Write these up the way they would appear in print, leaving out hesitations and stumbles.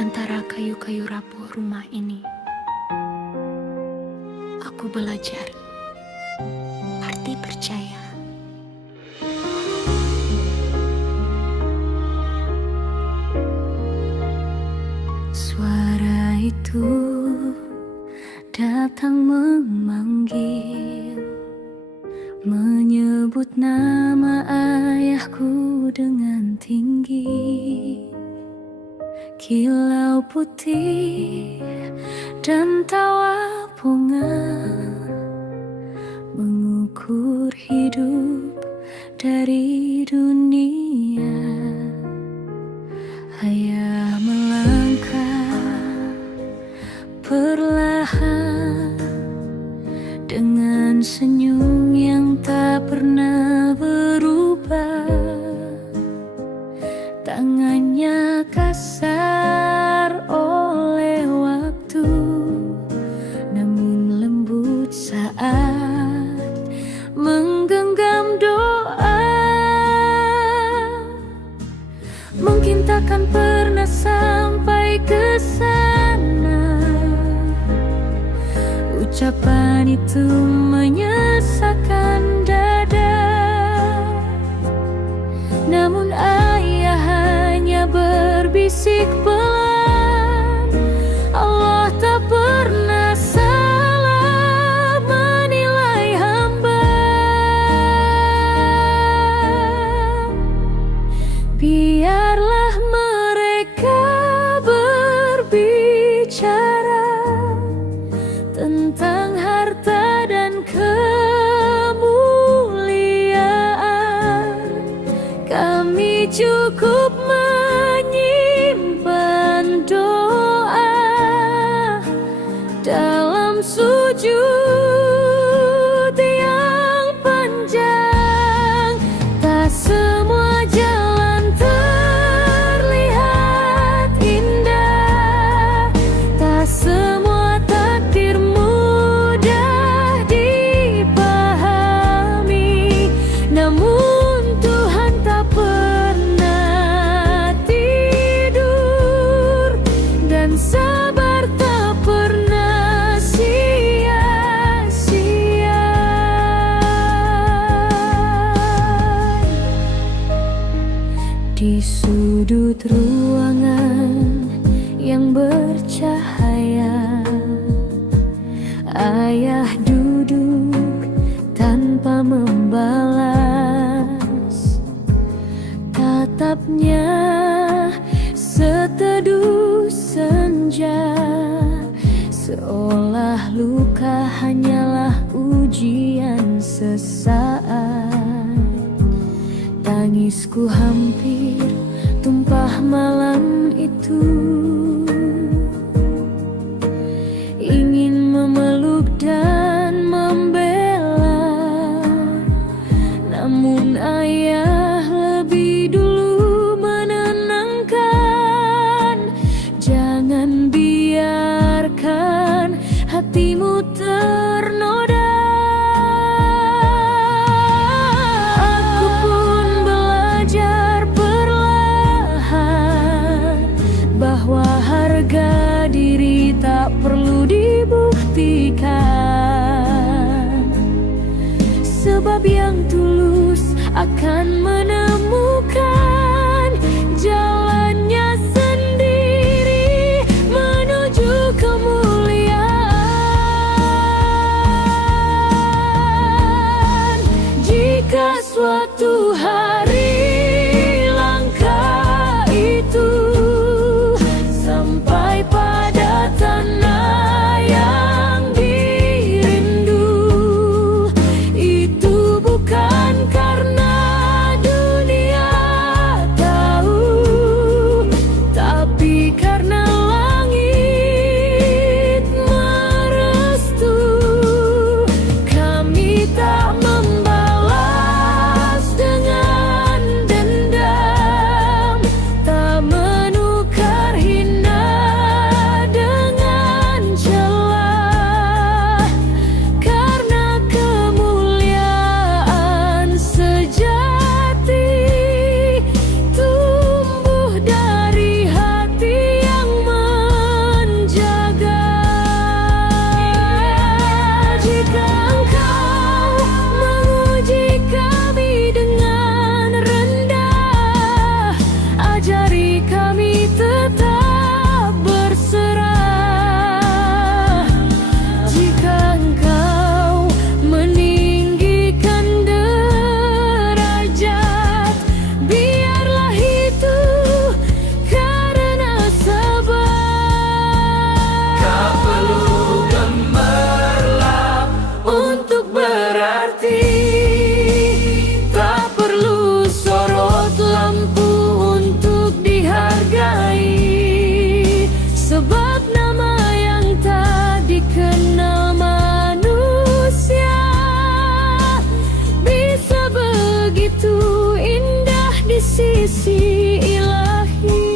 antara kayu-kayu rapuh rumah ini, aku belajar arti percaya. Suara itu datang memanggil, menyebut nama ayahku dengan tinggi. Kilau putih dan tawa bunga mengukur hidup dari dunia. Ayah melangkah perlahan dengan senyum yang tak pernah berubah. Tangannya kasar oleh waktu, namun lembut saat menggenggam doa. Mungkin takkan pernah sampai ke sana, ucapan itu menyesakkan dada. Namun ayah hanya berbisik pelan, Allah tak pernah salah menilai hamba. Biarlah mereka berbicara tentang harta dan kemuliaan. Kami cukup menyimpan doa dalam sujud yang panjang. Tak semua jalan terlihat indah, tak semua takdir mudah dipahami. Namun Tuhan tak pernah tidur, dan sabar tak pernah sia-sia. Di sudut ruangan yang bercahaya, ayah duduk tanpa membalas. Tatapnya seteduh senja, seolah luka hanyalah ujian sesaat. Tangisku hampir tumpah malam itu, ingin memeluk dan membela. Namun ayah lebih dulu menenangkan. Jangan biarkan hatimu ternoda. Aku pun belajar perlahan bahwa harga diri tak perlu dibuktikan, sebab yang tulus akan menemukan jalannya sendiri menuju kemuliaan. Jika suatu hari langkah itu sampai pada tanah yang dirindu, itu bukan karena dunia tahu, tapi karena langit merestu. Kami tak membalas dengan isi ilahi.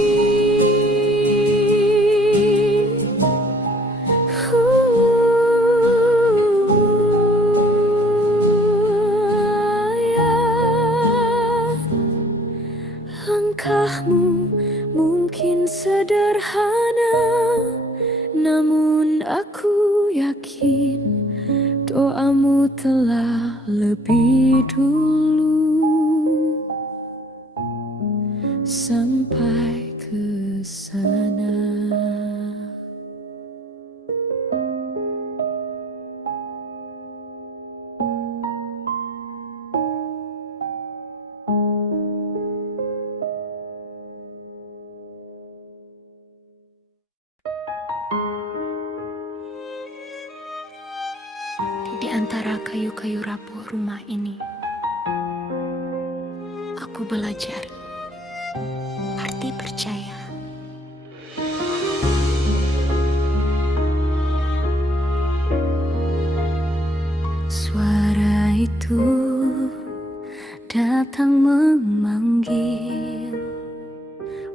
Langkahmu mungkin sederhana, namun aku yakin doamu telah lebih dulu sampai ke sana. Di antara kayu-kayu rapuh rumah ini, aku belajar arti percaya. Suara itu datang memanggil,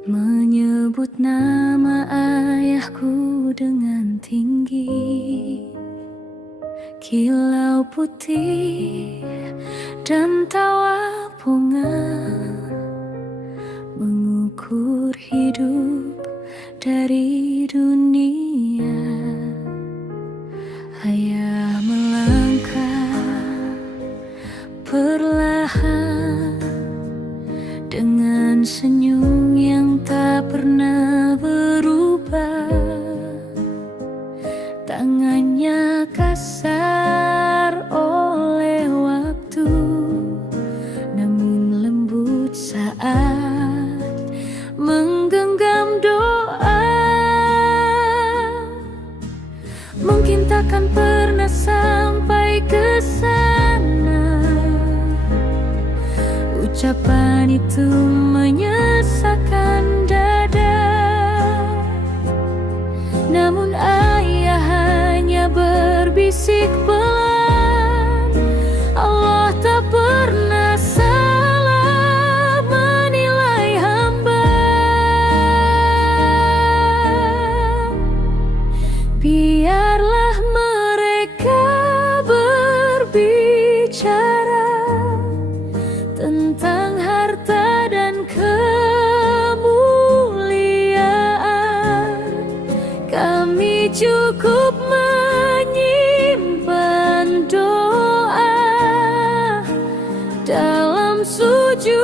menyebut nama ayahku dengan tinggi. Kilau putih dan tawa bunga mengukur hidup dari dunia. Ayah melangkah perlahan dengan senyum yang tak pernah berubah. Tangannya kasar oleh waktu, namun lembut saat menggenggam doa. Mungkin takkan pernah sampai ke sana, ucapan itu menyesakkan dada. Namun ayah hanya berbisik pelan, Allah tak pernah salah menilai hamba. Biarlah mereka berbicara tentang harta dan kemuliaan. Kami cukup menyimpan doa dalam sujud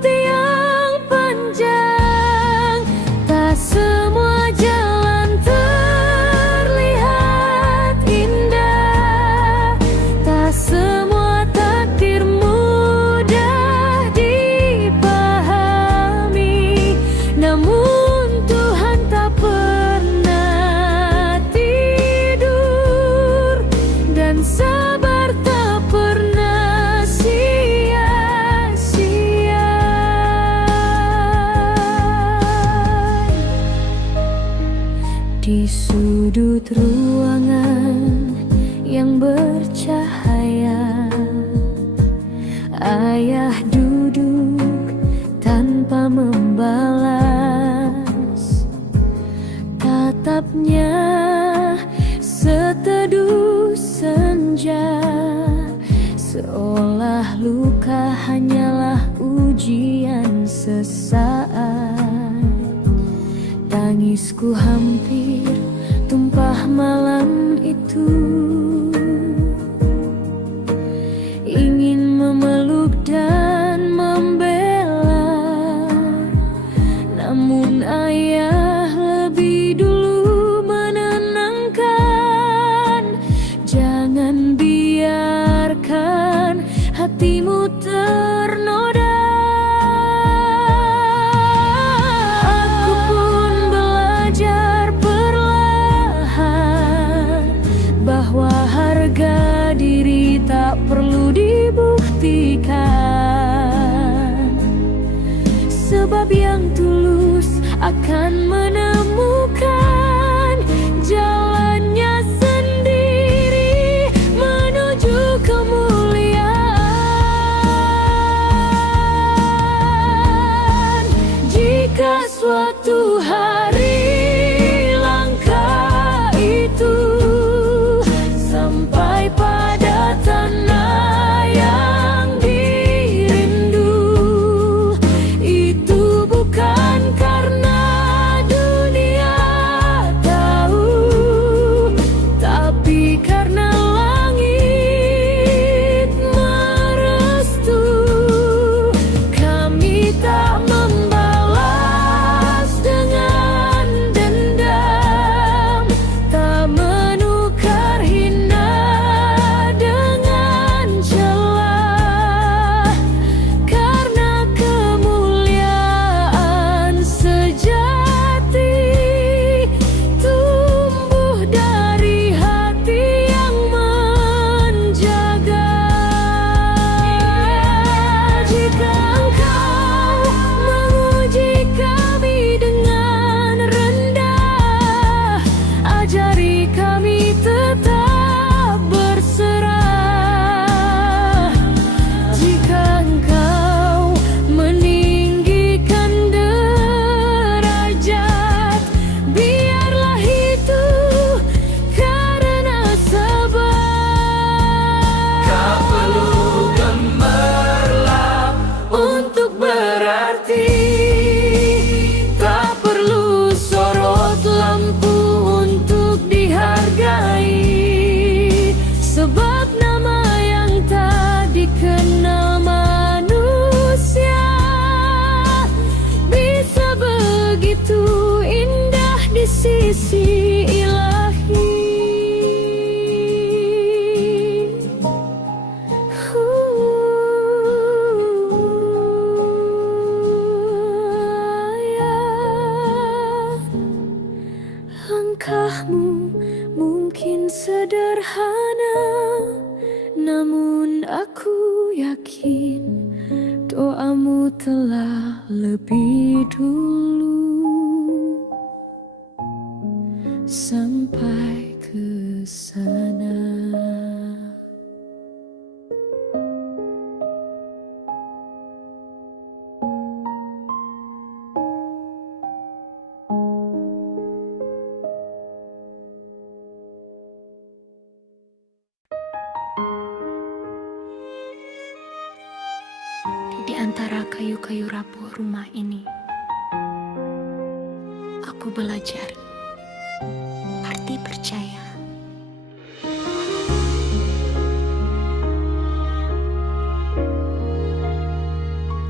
yang panjang. Tak semua jalan terlihat indah, tak semua takdir mudah dipahami, namun Tuhan tak pernah tidur dan sabar tak pernah sia-sia. Di sudut ruangan yang bercahaya, ayah duduk tanpa membalas. Tatapnya seteduh senja, seolah luka hanyalah ujian sesaat. Tangisku hampir tumpah malam itu, ingin memeluk dan membela, namun ayah lebih dulu menenangkan. Jangan biarkan hatimu ternoda. Aku pun belajar perlahan bahwa harga diri tak perlu dibuktikan, sebab yang tulus akan menemukan jalannya sendiri menuju kemuliaan. suatu hari langkah itu sampai pada tanah yang dirindu. Itu bukan karena dunia tahu, tapi karena langit merestu. Kami tak membalas dengan dendam, tak menukar hina dengan celah, karena kemuliaan sejati tumbuh dari hati yang menjaga. Jika engkau menguji kami dengan rendah, ajari kami tetap berserah. Jika engkau meninggikan derajat, biarlah itu karena sebab kau perlu gemerlap untuk berarti. Tak perlu sorot lampu untuk dihargai, sebab nama yang tak dikenal manusia bisa begitu indah di sisi ilahi. Langkahmu mungkin sederhana, namun aku yakin doamu telah lebih dulu sampai ke sana. Di antara kayu-kayu rapuh rumah ini, aku belajar arti percaya.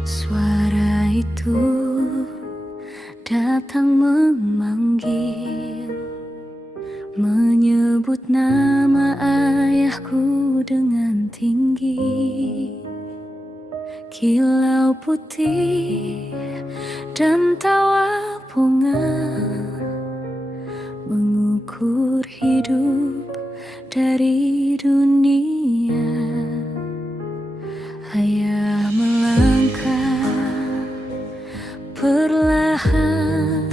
Suara itu datang memanggil, menyebut nama ayahku dengan tinggi. Kilau putih dan tawa bunga mengukur hidup dari dunia. Ayah melangkah perlahan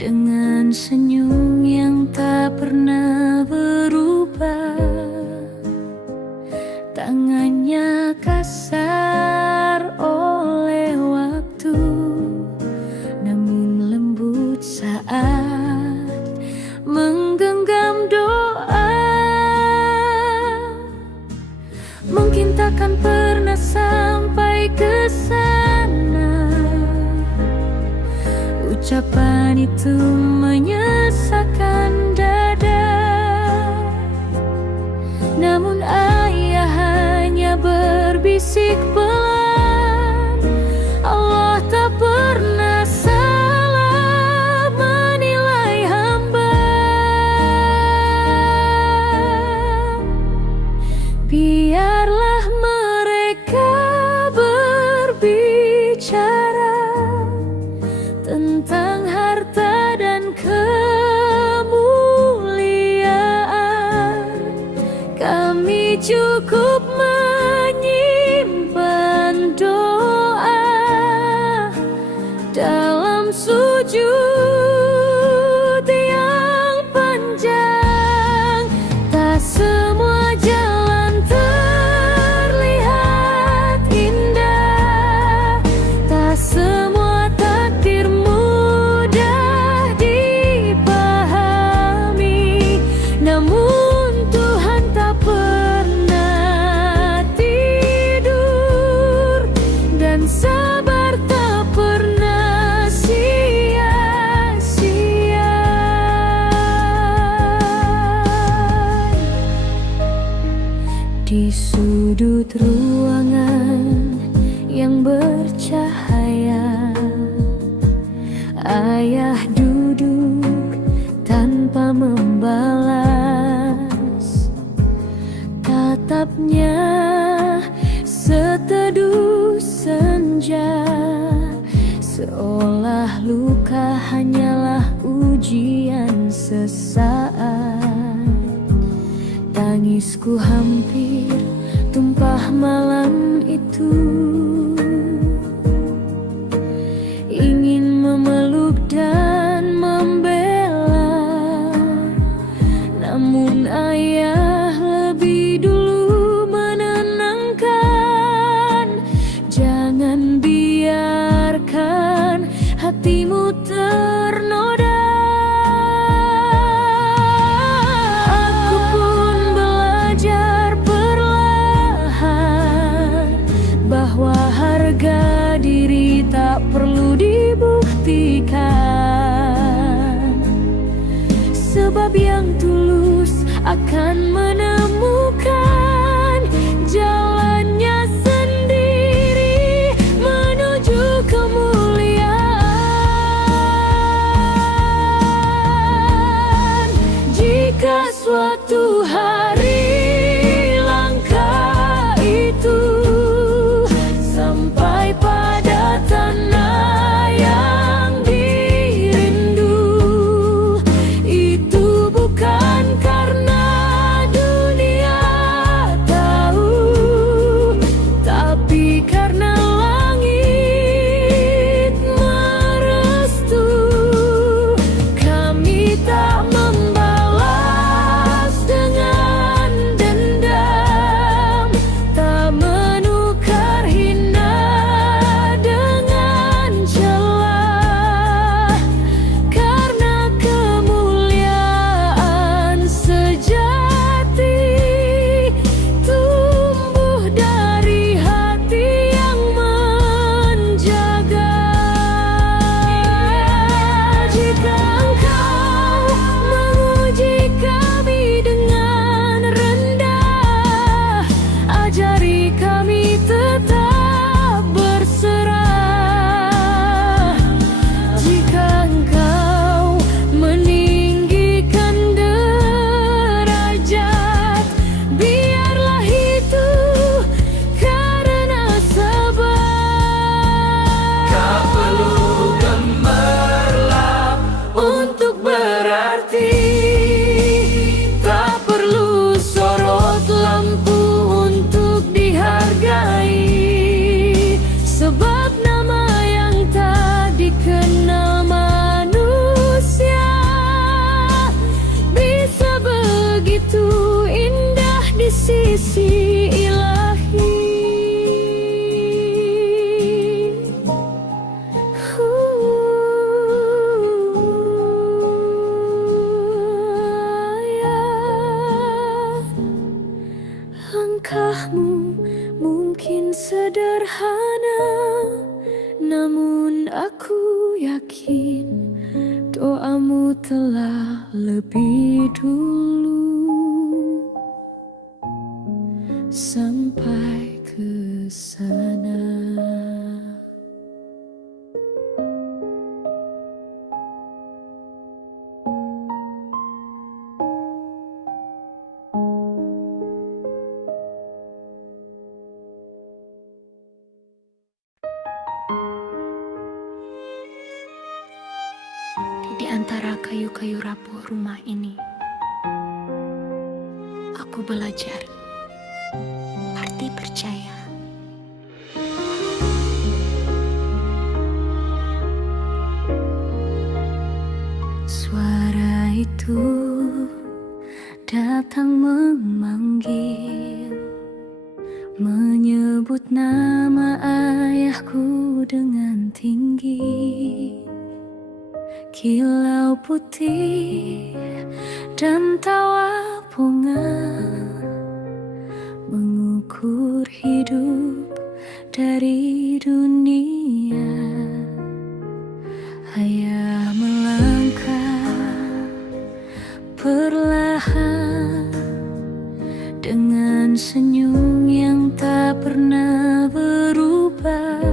dengan senyum yang tak pernah berubah. Tangannya kasar oleh waktu, namun lembut saat menggenggam doa. Mungkin takkan pernah sampai ke sana, ucapan itu menyesakan dada. Namun ayah hanya berbisik pelan, Allah tak pernah salah menilai hamba. Biarlah mereka berbicara tentang harta dan kemuliaan. Kami cukup menyimpan doa dalam sujud yang panjang. Tak semua jalan terlihat indah, tak sabar tak pernah sia-sia. Di sudut ruangan yang bercahaya, ayah duduk tanpa membalas. Tatapnya seteduh senja, seolah luka hanyalah ujian sesaat. Tangisku hampir tumpah malam itu, ingin memeluk dan membela, namun ayah lebih dulu menenangkan. Jangan biarkan hatimu ternoda. Aku pun belajar perlahan bahwa harga diri tak perlu dibuktikan, sebab yang tulus akan menemukan jalannya sendiri menuju kemuliaan. Jika suatu hari langkah itu sampai pada tanah yang dirindu, itu bukan karena dunia tahu, tapi karena langit merestu. Kami tak membalas dengan dendam, tak menukar hina dengan celah, karena kemuliaan sejati tumbuh dari hati yang menjaga. Jika engkau menguji kami dengan rendah, ajari kami tetap berserah. Jika engkau meninggikan derajat, biarlah itu karena sabar. Tak perlu gemerlap Untuk berarti, tak perlu sorot lampu untuk dihargai, sebab nama yang tak dikenal manusia bisa begitu indah di sisi ilahi. Langkahmu mungkin sederhana, namun aku yakin doamu telah lebih dulu sampai ke sana. Di antara kayu-kayu rapuh rumah ini, aku belajar arti percaya. Suara itu datang memanggil, menyebut nama ayahku dengan tinggi. Kilau putih dan tawa bunga mengukur hidup dari dunia. Ayah melangkah perlahan dengan senyum yang tak pernah berubah.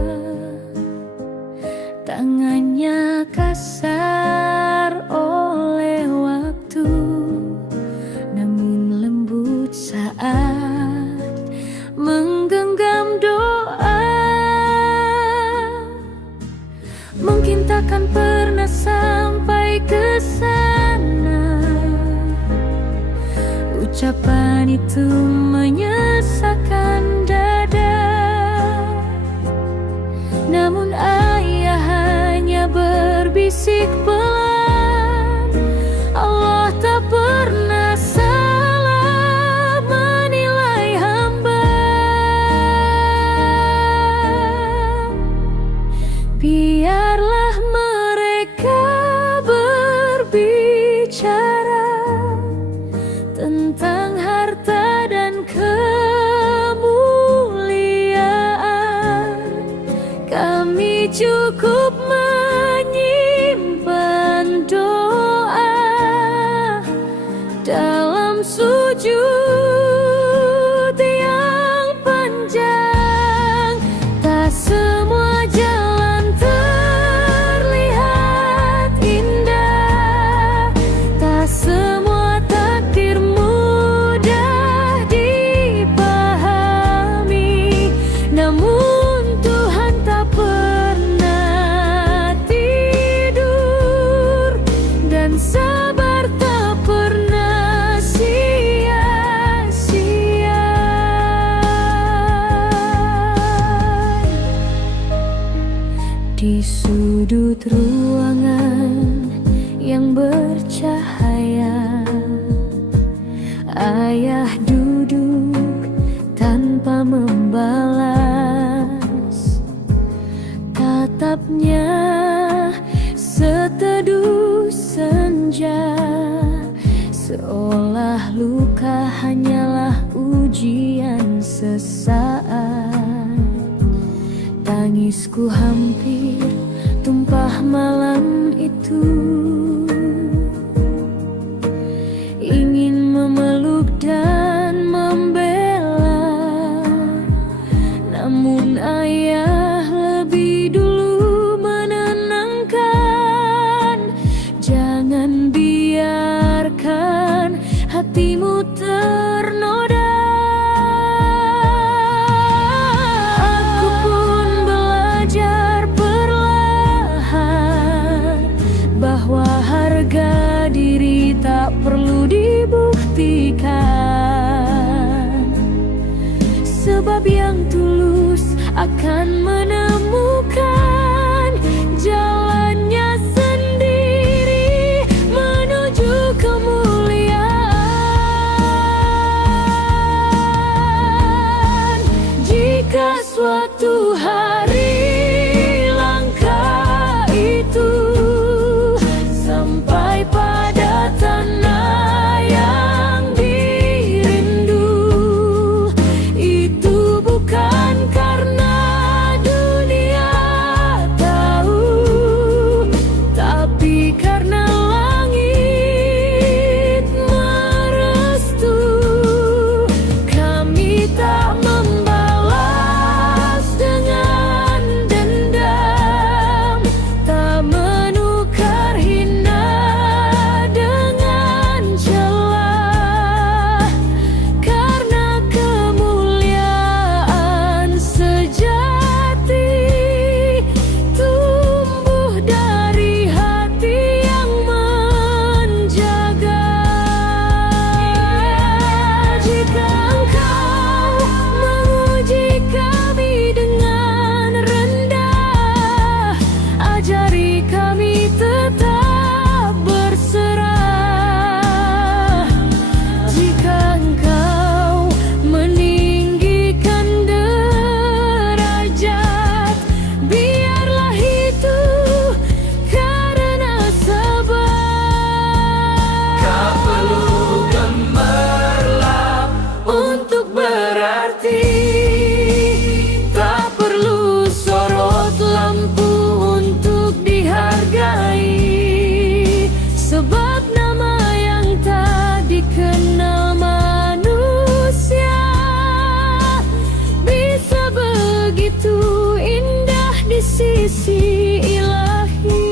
Tangannya kasar oleh waktu, namun lembut saat menggenggam doa. Mungkin takkan pernah sampai ke sana, ucapan itu menyesakkan dada. Namun ayah hanya berbisik pelan, Allah tak pernah salah menilai hamba. Biarlah mereka berbicara tentang harta dan kemuliaan. Kami cukup menyimpan doa dalam sujud yang panjang. Tak semua jalan terlihat indah, tak semua takdir mudah dipahami. Namun Tuhan tak pernah tidur, dan sabar tak pernah sia-sia. Di sudut ruangan yang bercahaya, ayah duduk tanpa membalas. Tatapnya seteduh senja, seolah luka hanyalah ujian sesaat. Tangisku hampir tumpah malam itu, ingin memeluk dan membela. Namun ayah lebih dulu menenangkan. Jangan biarkan hatimu ternoda. Aku pun belajar perlahan bahwa harga diri tak perlu dibuktikan, sebab yang tulus akan menemukan jalannya sendiri menuju kemuliaan. Jika suatu hari langkah itu sampai pada tanah yang dirindu, itu bukan karena dunia sisi ilahi.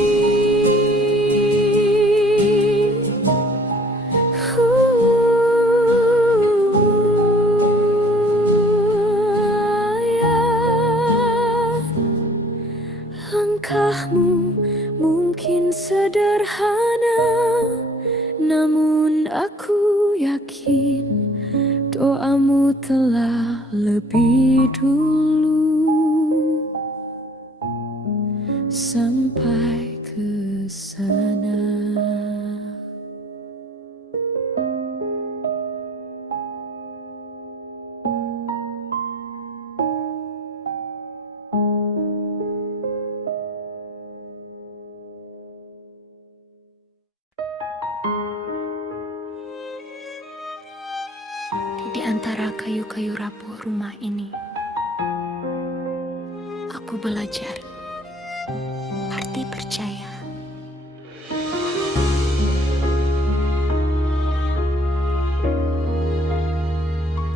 Langkahmu mungkin sederhana, namun aku yakin doamu telah lebih dulu sampai ke sana. Di antara kayu-kayu rapuh rumah ini, aku belajar arti percaya.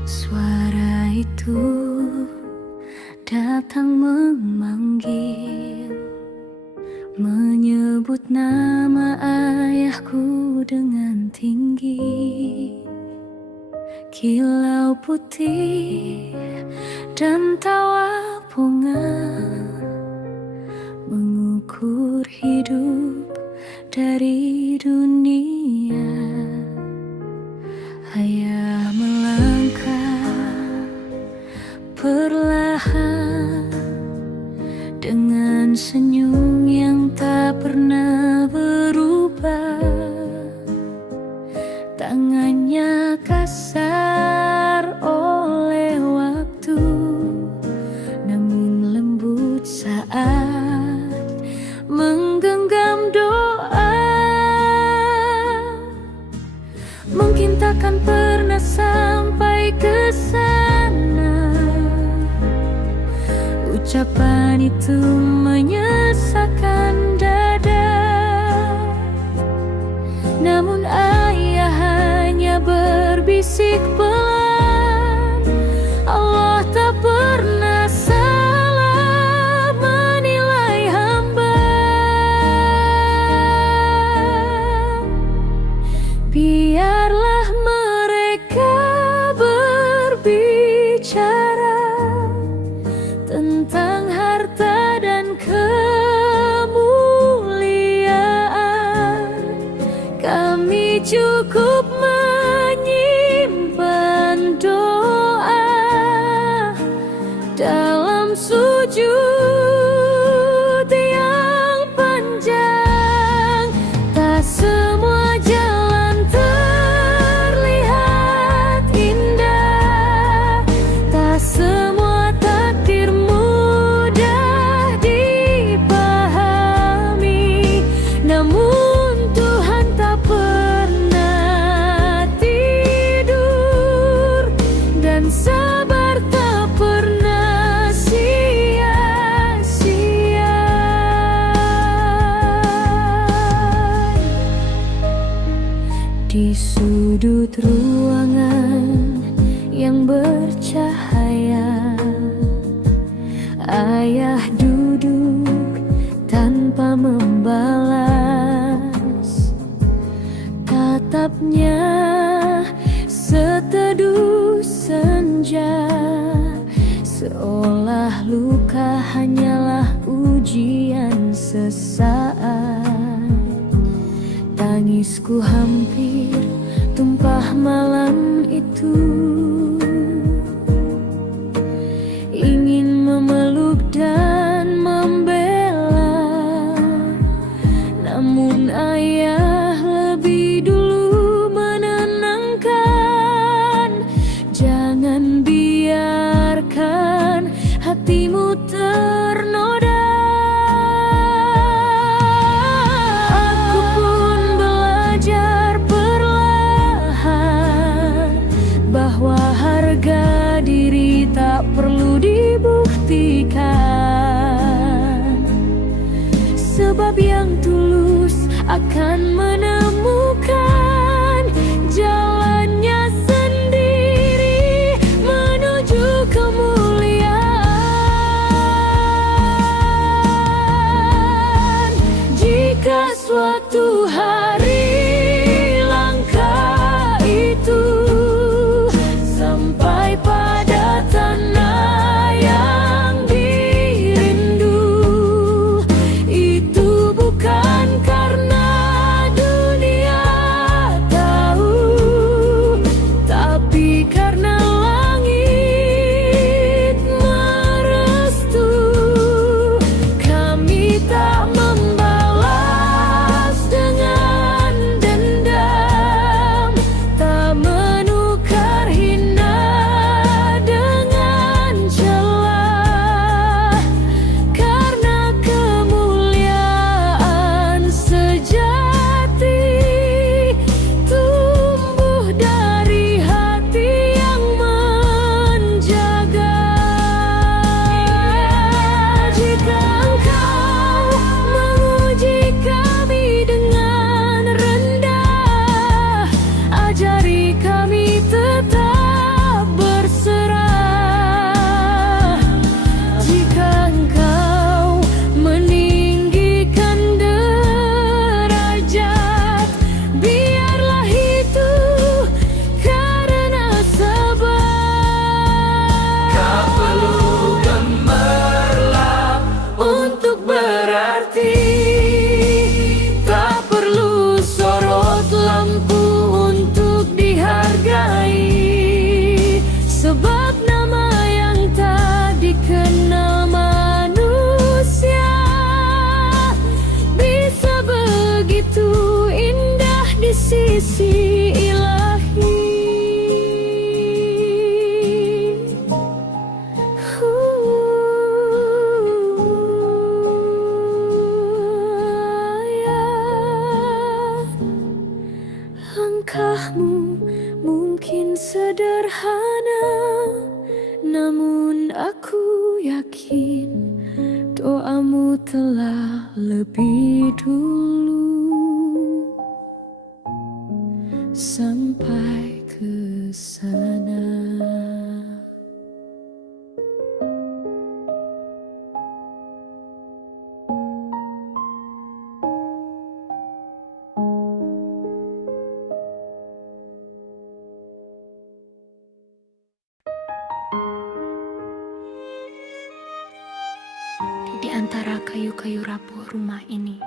Suara itu datang memanggil, menyebut nama ayahku dengan tinggi. Kilau putih dan tawa bunga mengukur hidup dari dunia. Ayah melangkah perlahan dengan senyum yang tak pernah berubah. Tangannya kasar oleh waktu, namun lembut saat menggenggam doa. Mungkin takkan pernah sampai ke sana, ucapan itu menyesakkan dada. Namun ayah hanya berbisik pelan, Allah tak pernah salah menilai hamba. Biarlah mereka berbicara tentang harta dan kemuliaan. Kami cukup menyimpan doa dalam sujud yang panjang. Tak semua jalan terlihat indah, tak semua takdir mudah dipahami, namun Tuhan tak pernah tidur dan sabar tak pernah sia-sia. Di sudut ruangan yang bercahaya, ayah duduk tanpa membalas. Tatapnya seteduh senja, seolah luka hanyalah ujian sesaat. Tangisku hampir tumpah malam itu, ingin memeluk dan membela, namun ayah lebih dulu menenangkan. Jangan biarkan hatimu ternoda. Aku pun belajar perlahan bahwa harga diri tak perlu dibuktikan, sebab yang tulus akan menemukan jalannya sendiri menuju kemuliaan. suatu hari langkah itu sampai pada tanah yang dirindu. Itu bukan karena dunia tahu, tapi karena langit merestu. Kami tak membalas dengan dendam, tak menukar hina dengan celah, karena kemuliaan sejati tumbuh dari hati yang menjaga. Jika engkau menguji kami dengan rendah, ajari kami tetap berserah. Jika engkau meninggikan derajat, biarlah itu karena sabar. Tak perlu gemerlap Untuk berarti, tak perlu sorot lampu untuk dihargai, sebab nama yang tak dikenal manusia bisa begitu indah di sisi ilahi. Langkahmu mungkin sederhana, namun aku yakin doamu telah lebih dulu sampai ke sana. Di antara kayu-kayu rapuh rumah ini,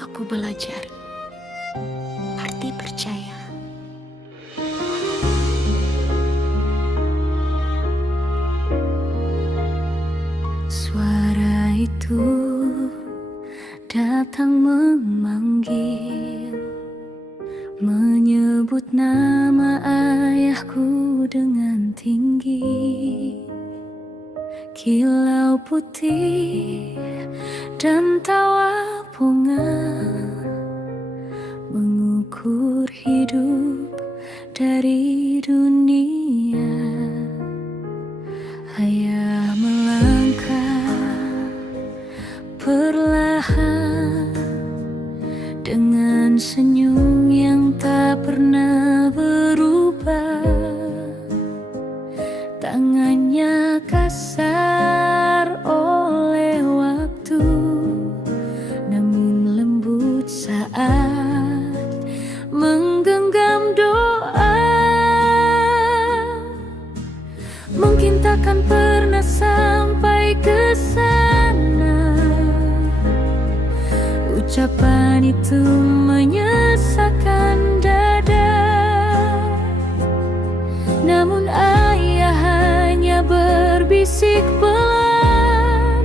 aku belajar arti percaya. Suara itu datang memanggil, menyebut nama ayahku dengan tinggi. Kilau putih dan tawa bunga mengukur hidup dari dunia. Ayah melangkah perlahan dengan senyum yang tak pernah berubah. Tangannya kasar oleh waktu, namun lembut saat menggenggam doa. Mungkin takkan pernah sampai ke sana, ucapan itu menyesakkan dada. Namun ayah hanya berbisik pelan,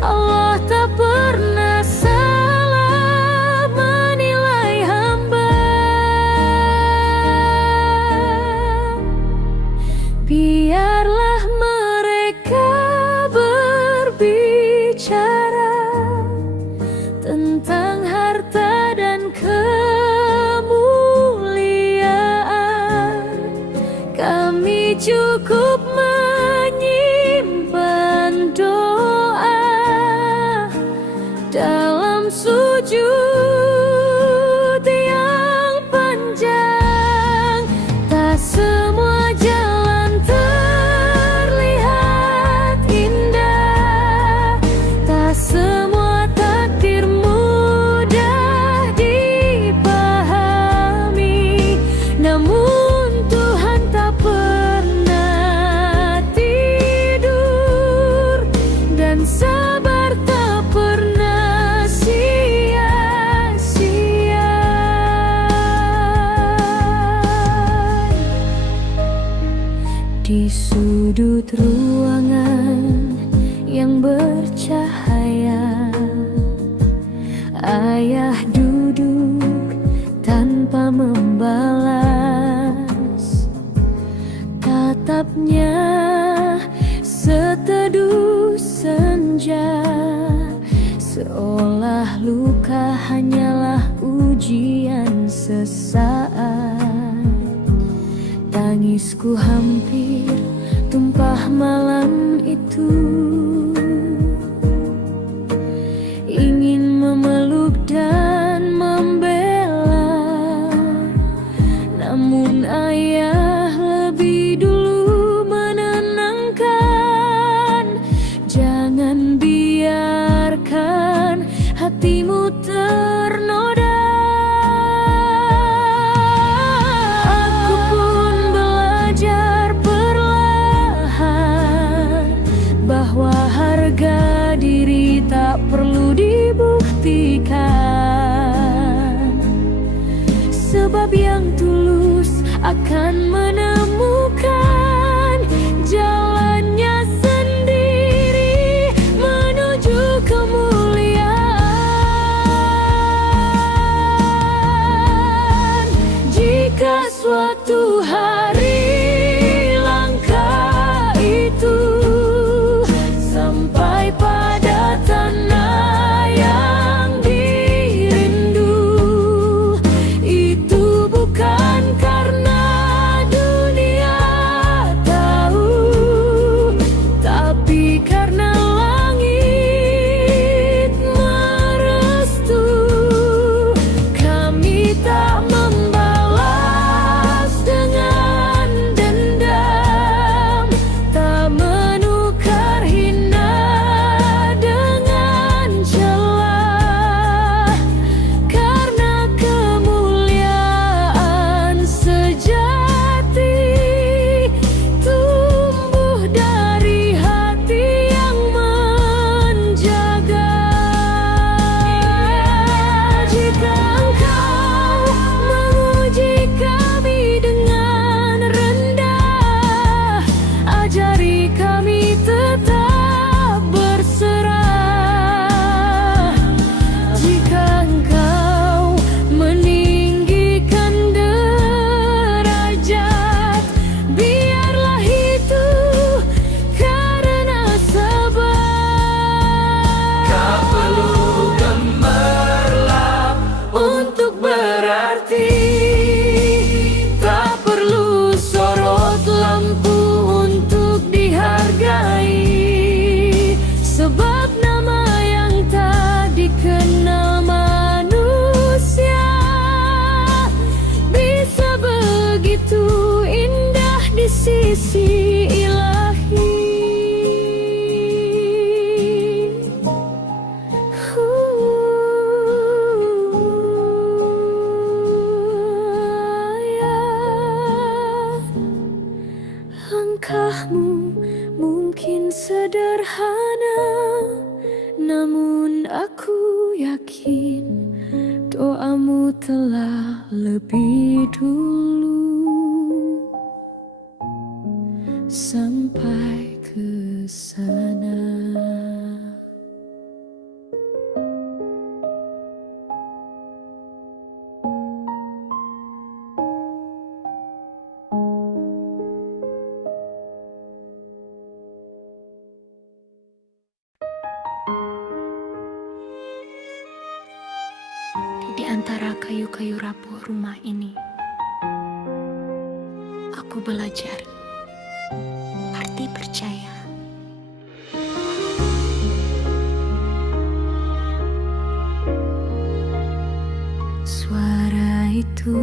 Allah tak pernah salah menilai hamba. Biarlah mereka berbicara tentang harta dan kemuliaan. Kami cukup menyimpan doa dalam sujud yang panjang. Tak semua jalan terlihat indah, tak sabar tak pernah sia-sia. Di sudut ruangan yang bercahaya, ayah duduk tanpa membalas. Tatapnya seteduh senja, seolah luka hanyalah ujian sesaat. Tangisku hampir tumpah malam itu, ingin memeluk dan membela, namun ayah lebih dulu menenangkan. Jangan biarkan hatimu ternoda. Aku pun belajar perlahan bahwa harga diri tak perlu dibuktikan, sebab yang tulus akan menemukan jalannya sendiri menuju kemuliaan. Jika suatu hari langkah itu sampai pada tanah yang dirindu, itu bukan karena dunia tahu, tapi karena langit merestu. Kami tak membalas dengan dendam, tak menukar hina dengan celah, karena kemuliaan sejati tumbuh dari hati yang menjaga. Jika engkau menguji kami dengan rendah, ajari kami tetap berserah. Jika engkau meninggikan derajat, biarlah itu karena sabar. Tak perlu gemerlap Untuk berarti, tak perlu sorot lampu untuk dihargai, sebab nama yang tak dikenal manusia bisa begitu indah di sisi ilahi. Langkahmu mungkin sederhana, namun aku yakin doamu telah lebih dulu sampai ke sana. Di antara kayu-kayu rapuh rumah ini, aku belajar arti percaya. Suara itu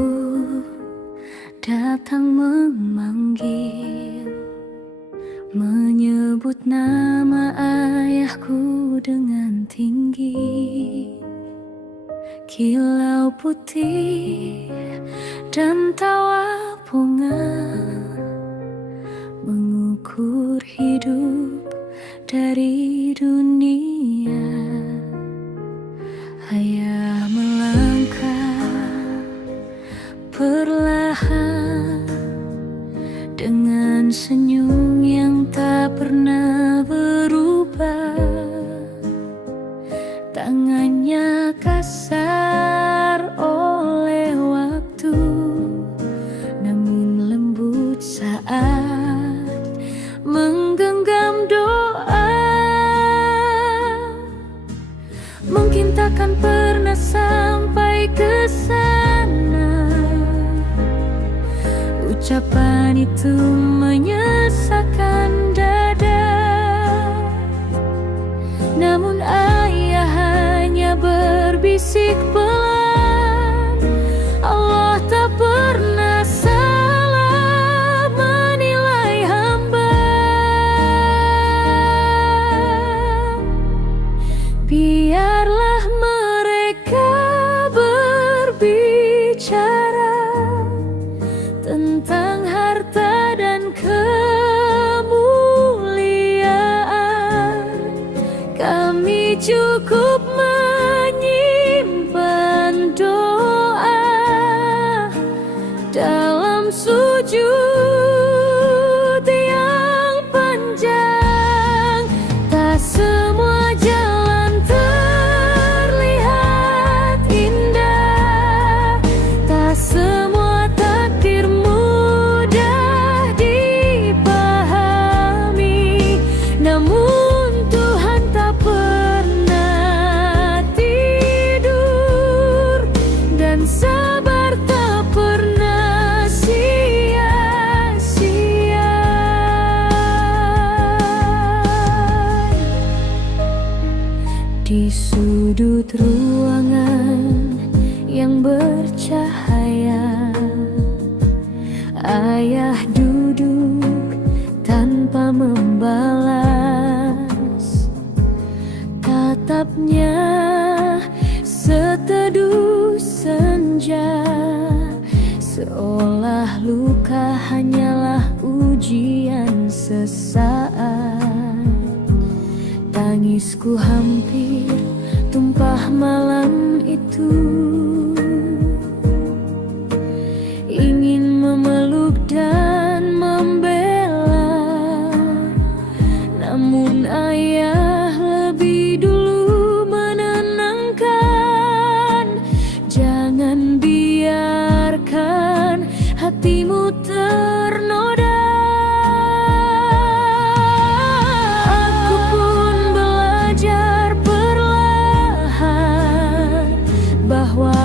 datang memanggil, menyebut nama ayahku dengan tinggi. Kilau putih dan tawa pongan mengukur hidup dari dunia. Ayah melangkah perlahan dengan senyum yang tak pernah berubah. Tangannya kasar oleh waktu, namun lembut saat menggenggam doa. Mungkin takkan pernah sampai ke sana, ucapan itu menyesakkan dada. Namun ayah hanya berbisik pelan, Allah tak pernah salah menilai hamba. Biarlah mereka berbicara tentang harta dan kemuliaan. Kami cukup menyimpan doa dalam sujud yang panjang. Tak semua jalan terlihat indah, tak semua takdir mudah dipahami. Namun Tuhan tak pernah tidur, dan sabar tak pernah sia-sia. Di sudut ruangan yang bercahaya, ayah duduk tanpa membalas. Tatapnya seteduh senja, seolah luka hanyalah ujian sesaat. Tangisku hampir tumpah malam itu, ingin memeluk dan membela. Namun ayah lebih dulu menenangkan. Jangan biarkan hatimu ternoda. Aku pun belajar perlahan bahwa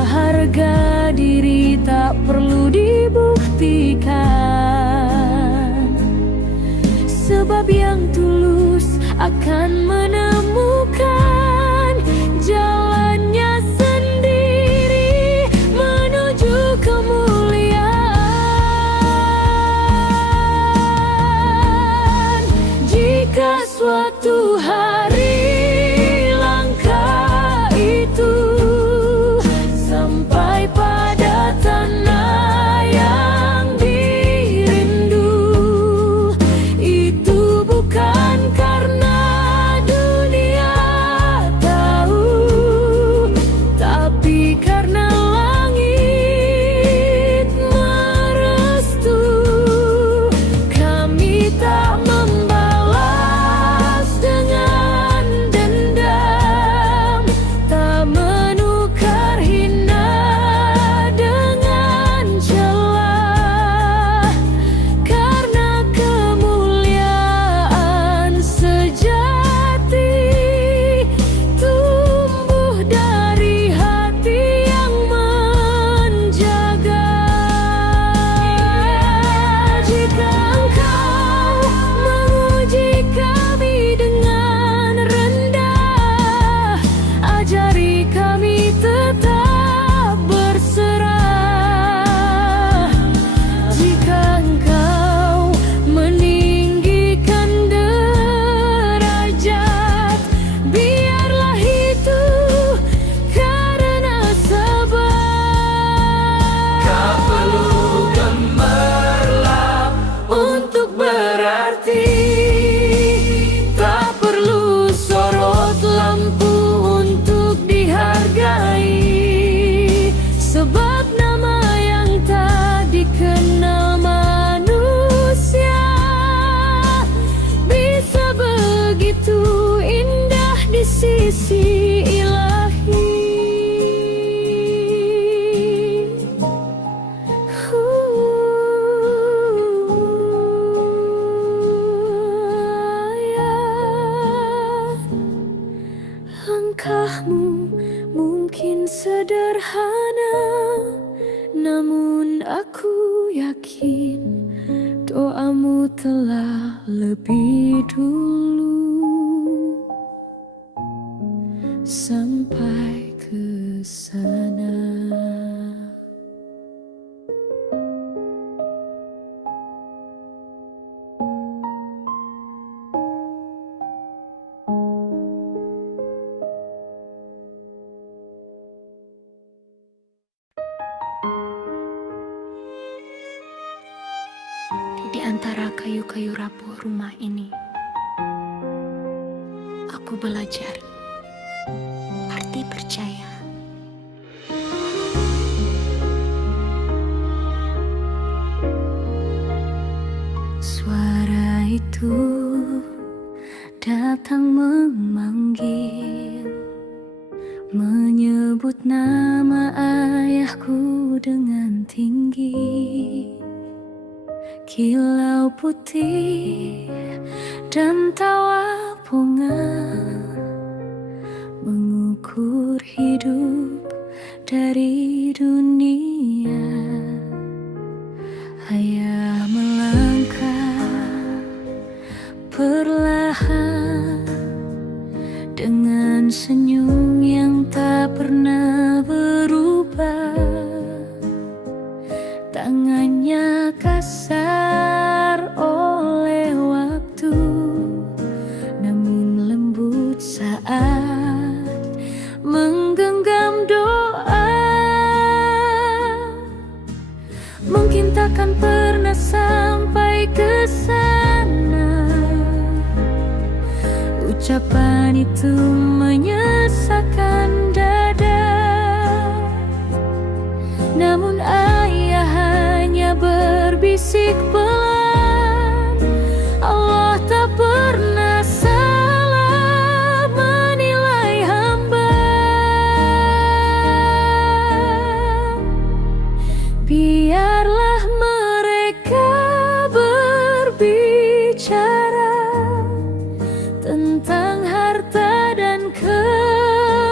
isi ilahi. Langkahmu mungkin sederhana, namun aku yakin doamu telah lebih dulu sampai ke sana. Di antara kayu-kayu rapuh rumah ini, aku belajar arti percaya. Suara itu datang memanggil, menyebut nama ayahku dengan tinggi. Kilau putih dan tawa bunga mengukur hidup dari dunia. Ayah melangkah perlahan dengan senyum yang tak pernah berubah. Tangannya kasar oleh waktu, namun lembut saat menggenggam doa. Mungkin takkan pernah sampai ke sana, ucapan itu menyesakkan dada. Namun ayah hanya berbisik pelan, Allah tak pernah salah menilai hamba. Biarlah mereka berbicara tentang harta dan kemuliaan.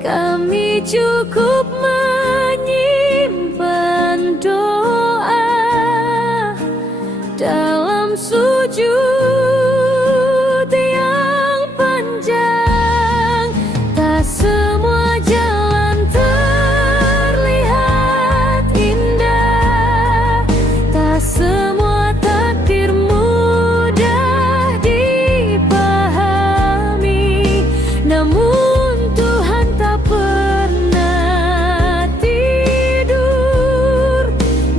Kami cukup menyimpan doa dalam sujud yang panjang. Tak semua jalan terlihat indah, tak semua takdir mudah dipahami, namun Tuhan tak pernah tidur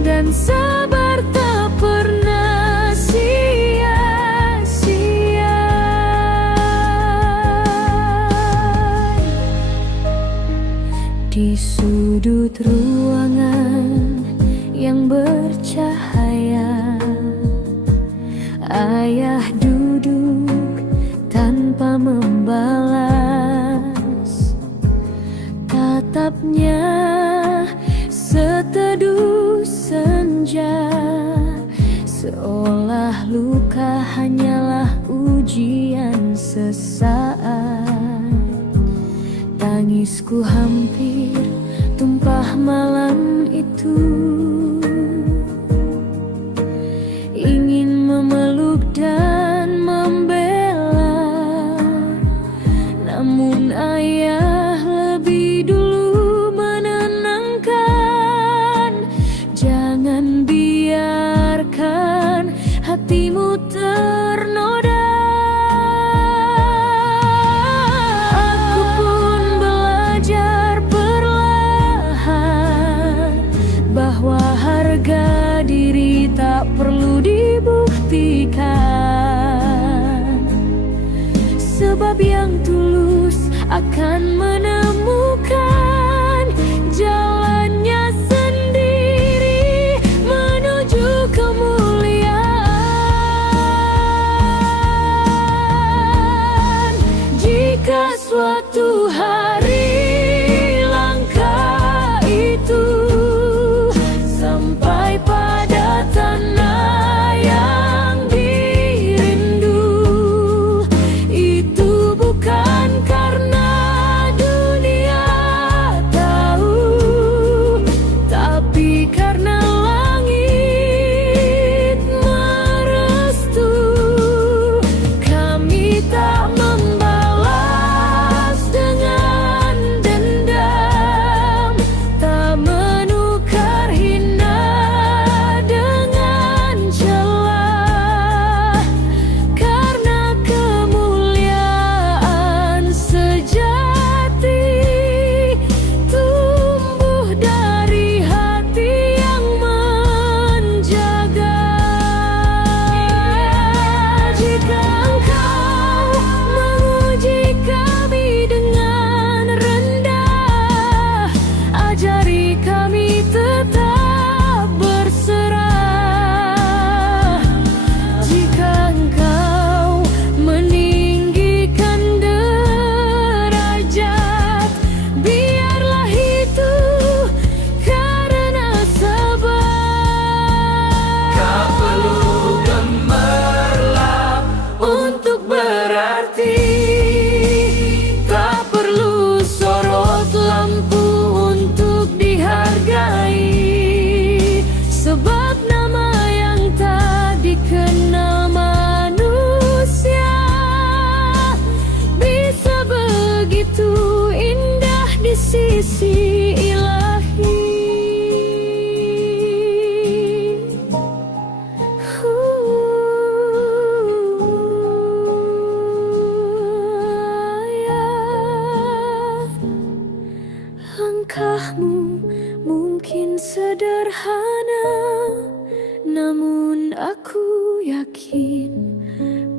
dan sabar tak pernah sia-sia. Di sudut ruangan yang bercahaya, ayah duduk tanpa membalas. Tatapnya seteduh senja, seolah luka hanyalah ujian sesaat. Tangisku hampir tumpah malam itu, ingin memeluk dan membela, namun ayah lebih dulu menenangkan. Jangan biarkan hatimu ternoda. Aku pun belajar perlahan bahwa harga diri tak perlu dibuktikan, sebab yang tulus akan menemukan jalannya sendiri menuju kemuliaan.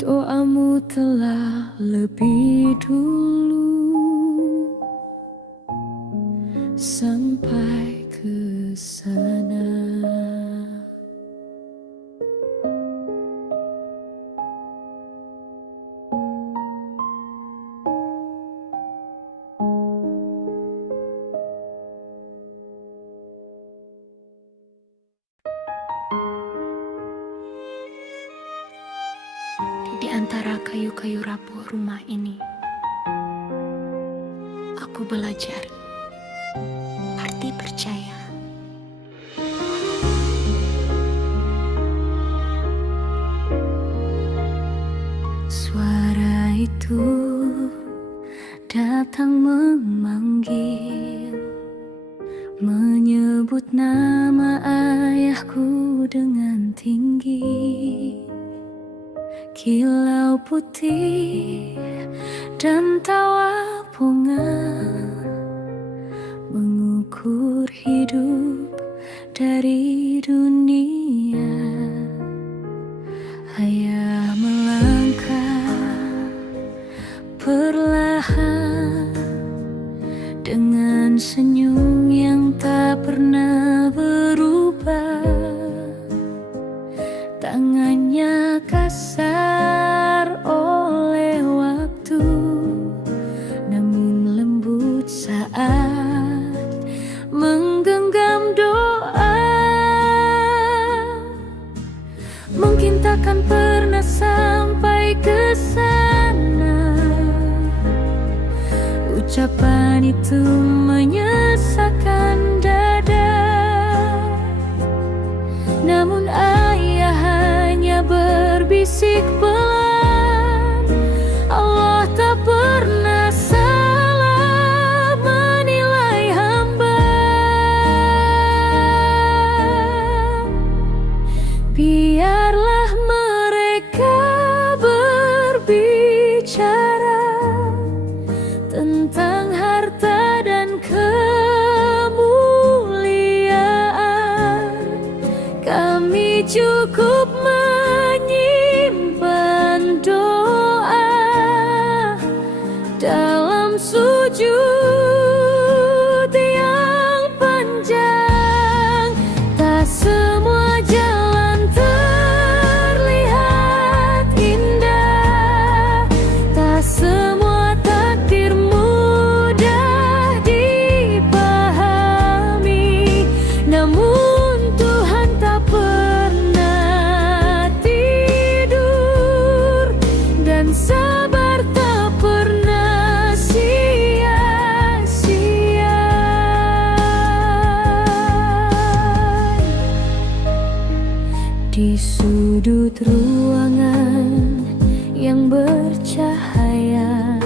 doamu telah lebih dulu sampai ke sana. Di antara kayu-kayu rapuh rumah ini, aku belajar arti percaya. Suara itu datang memanggil, menyebut nama ayahku dengan tinggi. Kilau putih dan tawa bunga mengukur hidup dari dunia. Ayah melangkah perlahan dengan senyum yang tak pernah berubah. Tangannya kasar oleh waktu, namun lembut saat menggenggam doa. Mungkin takkan pernah sampai ke sana, ucapan itu menyesakkan dada. Namun ayah hanya berbisik pelan, Allah tak pernah salah menilai hamba. Biarlah mereka berbicara tentang harta dan kemuliaan. Kami cukup menyimpan doa dalam sujud yang panjang. Tak semua jalan terlihat indah, tak semua takdir mudah dipahami, namun Tuhan tak pernah tidur dan sabar tak pernah sia-sia. Di sudut ruangan yang bercahaya,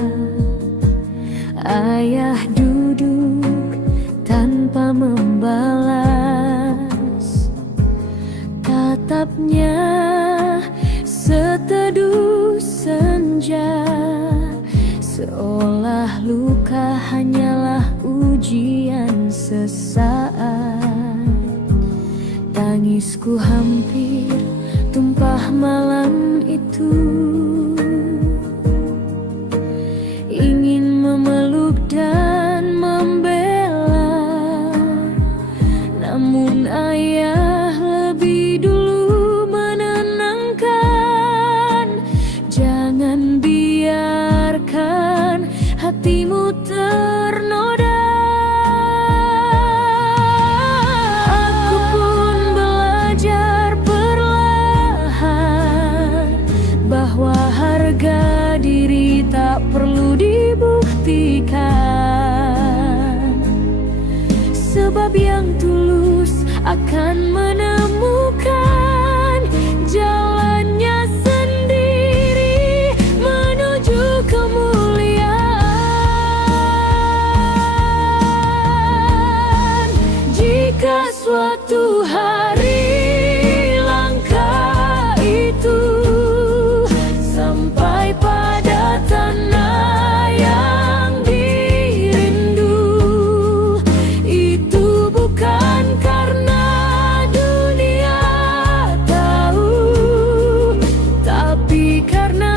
ayah duduk tanpa membalas. Tatapnya seteduh senja, seolah luka hanyalah ujian sesaat. Tangisku hampir tumpah malam itu, ingin memeluk dan membela, namun ayah lebih dulu menenangkan. Jangan biarkan hatimu ternoda. Aku pun belajar perlahan bahwa harga diri tak perlu dibuktikan, sebab yang tulus akan menemukan jalannya sendiri menuju kemuliaan. Jika suatu hari langkah itu sampai pada tanah yang dirindu, itu bukan karena dunia tahu, tapi karena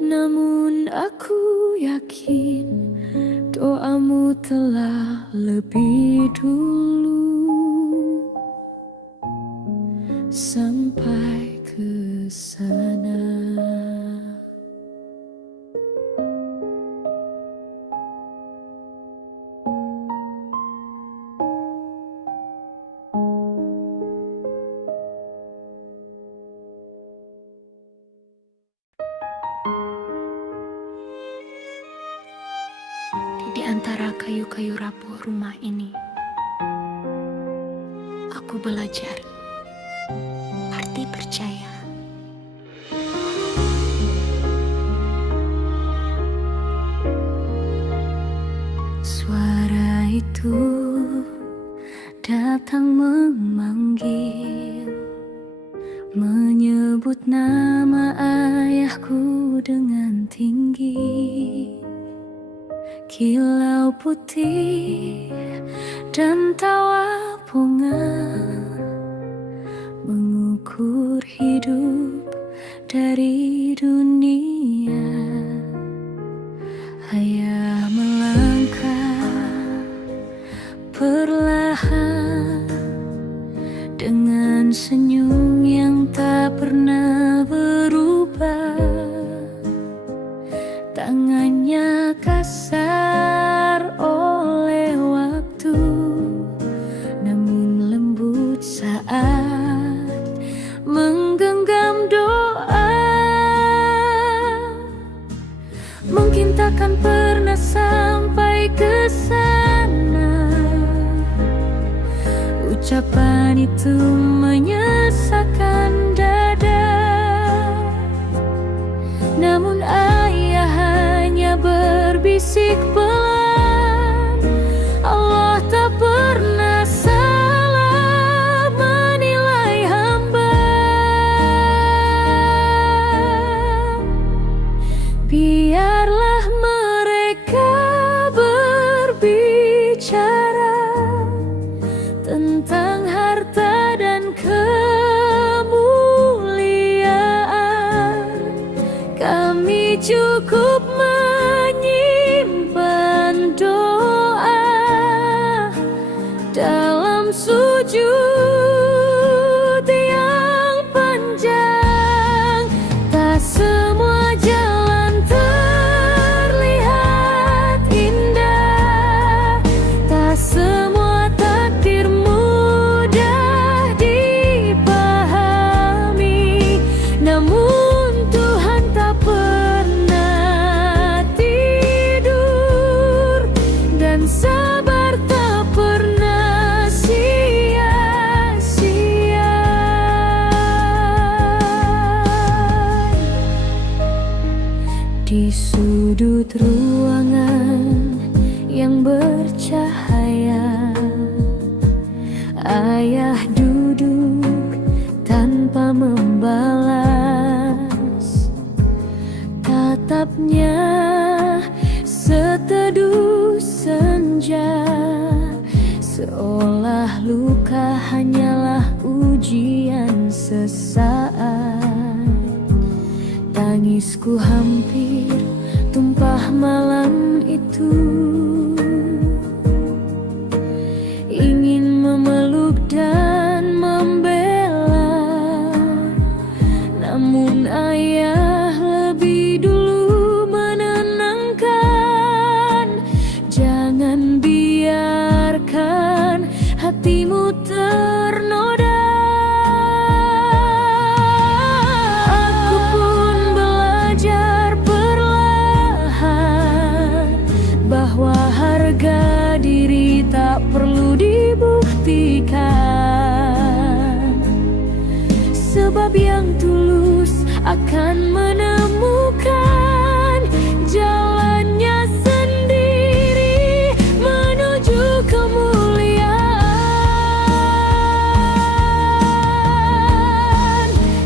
namun aku yakin doamu telah lebih dulu sampai ke sana. Di antara kayu-kayu rapuh rumah ini, aku belajar arti percaya. Suara itu datang memanggil, menyebut nama ayahku dengan tinggi. Kilau putih dan tawa bunga mengukur hidup dari dunia. Ayah melangkah perlahan dengan senyum yang tak pernah berubah. Tangannya kasar oleh waktu, namun lembut saat menggenggam doa. Mungkin takkan pernah sampai ke sana, ucapan itu menyesakkan dada. Namun ayah hanya berbisik pelan, Allah tak pernah salah menilai hamba. Biarlah mereka berbicara tentang harta dan kemuliaan. Kami cukup menyimpan doa dalam sujud yang panjang. Tak semua jalan terlihat indah, tak semua takdir mudah dipahami, namun Tuhan tak pernah tidur dan sabar tak pernah sia-sia. Di sudut ruangan yang bercahaya, ayah duduk tanpa membalas. Tatapnya seteduh senja, seolah luka hanyalah ujian sesaat. Tangisku hampir tumpah malam itu, ingin memeluk dan membela, namun ayah lebih dulu menenangkan. Jangan biarkan hatimu ternoda. Aku pun belajar perlahan bahwa harga diri tak perlu dibuktikan, sebab yang tulus akan menemukan jalannya sendiri menuju kemuliaan.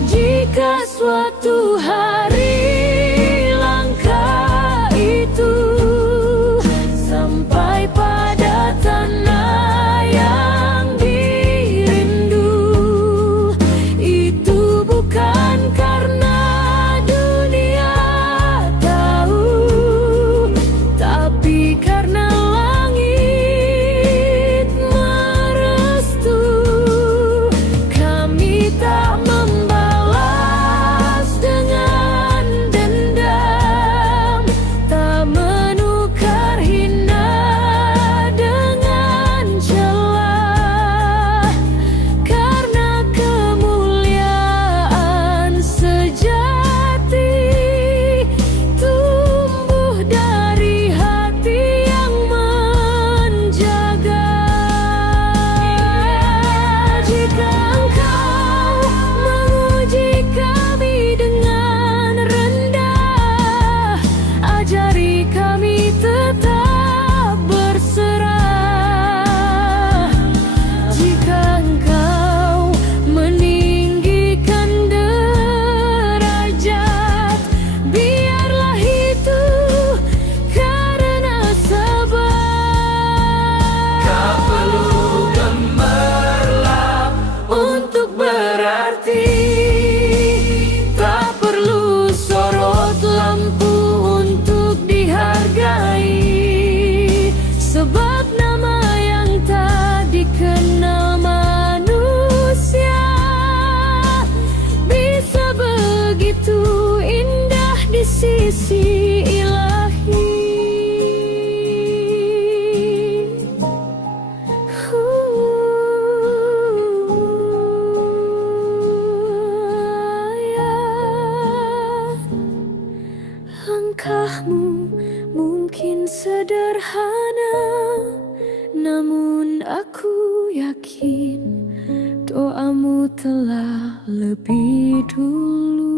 Jika suatu hari langkah itu sampai pada tanah yang dirindu, itu bukan karena dunia sisi ilahi. Langkahmu mungkin sederhana, namun aku yakin doamu telah lebih dulu.